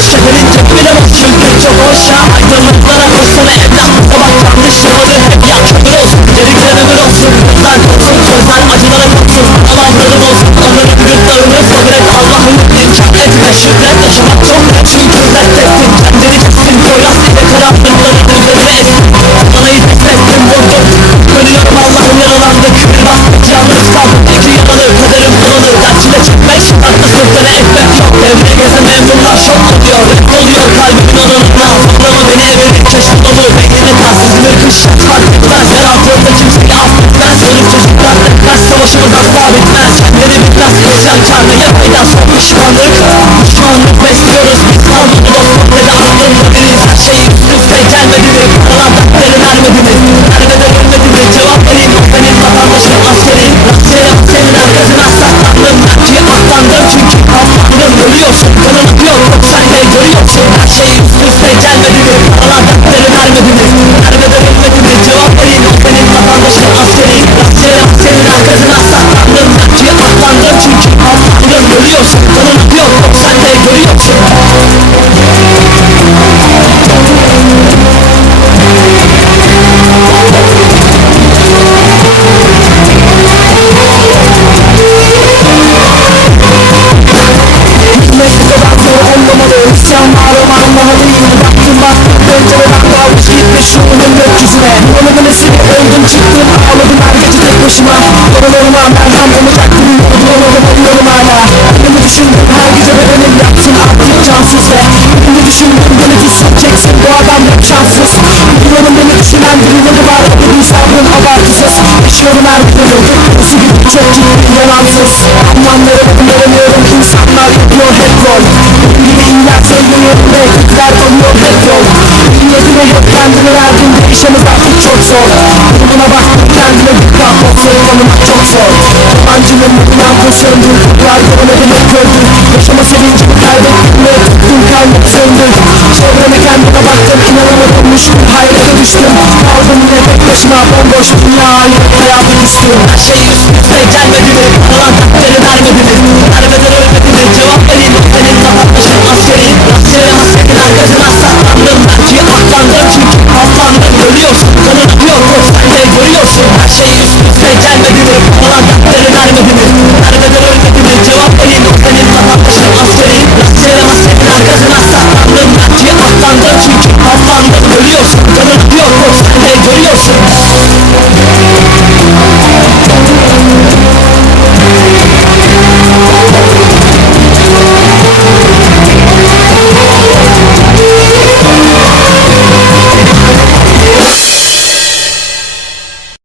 Russian ben olacak bir yolum arıyorum hala Beni düşündüm her gece bedenim yapsın artık cansız ve Beni düşündüm beni hissedeceksin bu adam hep şanssız Biliyorum beni düşünen birileri var Benim sabrım abartısız Yaşıyorum her bir yıldır Nasıl bir çok ciddi yalansız Anlamları veremiyorum insanlar yapıyor hep rol Benim gibi iyiler söylüyorum ve ekipler tanımak çok zor. Acının mutluluğa koşundur Yardım edemek gördür Yaşama sevincimi kaybettim ve tuttum kalbim söndü. Çevreme kendime baktım. İnanamadım müşkül hayrete düştüm. Kaldım yine tek başıma bomboş dünya alem hayatı düştüm Her şey üst üste gelmedi mi? Bana takdiri vermedi mi?